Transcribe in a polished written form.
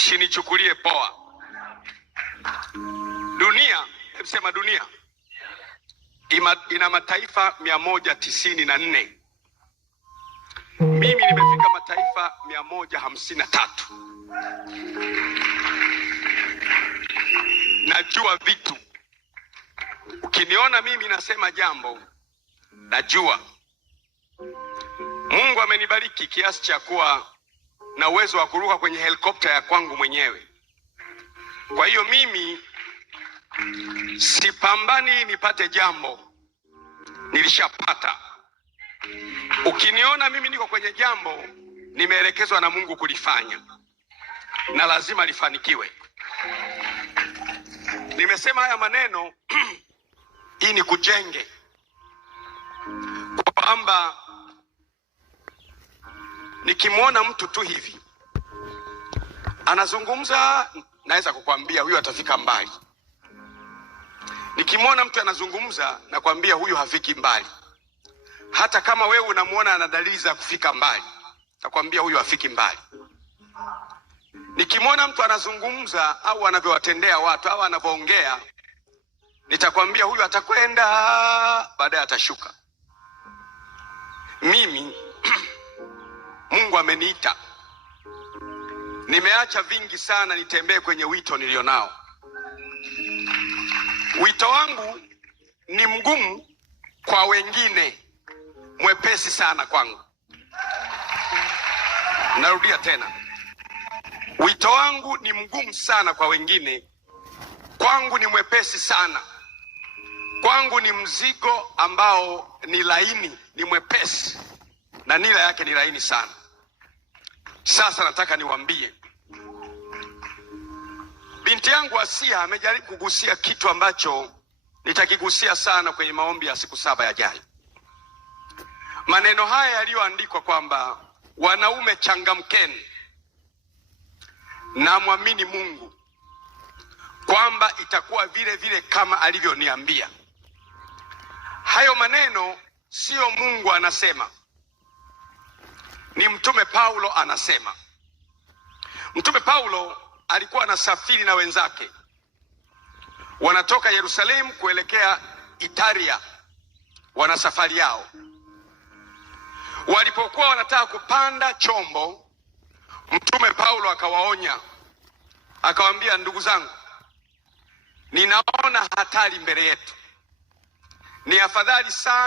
Usinichukulie poa. Dunia, sema dunia ina mataifa 194. Mimi nimefika mataifa 153. Najua vitu. Ukiniona mimi nasema jambo, najua. Mungu amenibariki kiasi cha kuwa na uwezo wa kuruka kwenye helikopta ya kwangu mwenyewe. Kwa hiyo mimi sipambani nipate jambo, nilishapata. Ukiniona mimi niko kwenye jambo, nimeelekezwa na Mungu kulifanya na lazima lifanikiwe. Nimesema haya maneno hii ni kujenge, kwamba nikimwona mtu tu hivi anazungumza, naweza kukwambia huyu atafika mbali. Nikimwona mtu anazungumza, nakwambia huyu hafiki mbali. Hata kama wewe unamuona ana dalili za kufika mbali, nakwambia huyu hafiki mbali. Nikimwona mtu anazungumza au anavyowatendea watu au anavyoongea, nitakwambia huyu atakwenda, baadaye atashuka. Mimi Mungu ameniita. Nimeacha vingi sana nitembee kwenye wito nilionao. Wito wangu ni mgumu kwa wengine, mwepesi sana kwangu. Narudia tena. Wito wangu ni mgumu sana kwa wengine, kwangu ni mwepesi sana. Kwangu ni mzigo ambao ni laini, ni mwepesi, na nila yake ni laini sana. Sasa nataka niwaambie, binti yangu Asia amejaribu kugusia kitu ambacho nitakigusia sana kwenye maombi ya siku 7 yajayo. Maneno haya yaliyoandikwa kwamba wanaume changamkeni na muamini Mungu, kwamba itakuwa vile vile kama alivyoniambia. Hayo maneno sio Mungu anasema, ni Mtume Paulo anasema. Mtume Paulo alikuwa anasafiri na wenzake, wanatoka Yerusalemu kuelekea Italia, wana safari yao. Walipokuwa wanataka kupanda chombo, Mtume Paulo akawaonya, akawaambia, ndugu zangu, ninaona hatari mbele yetu. Ni afadhali sana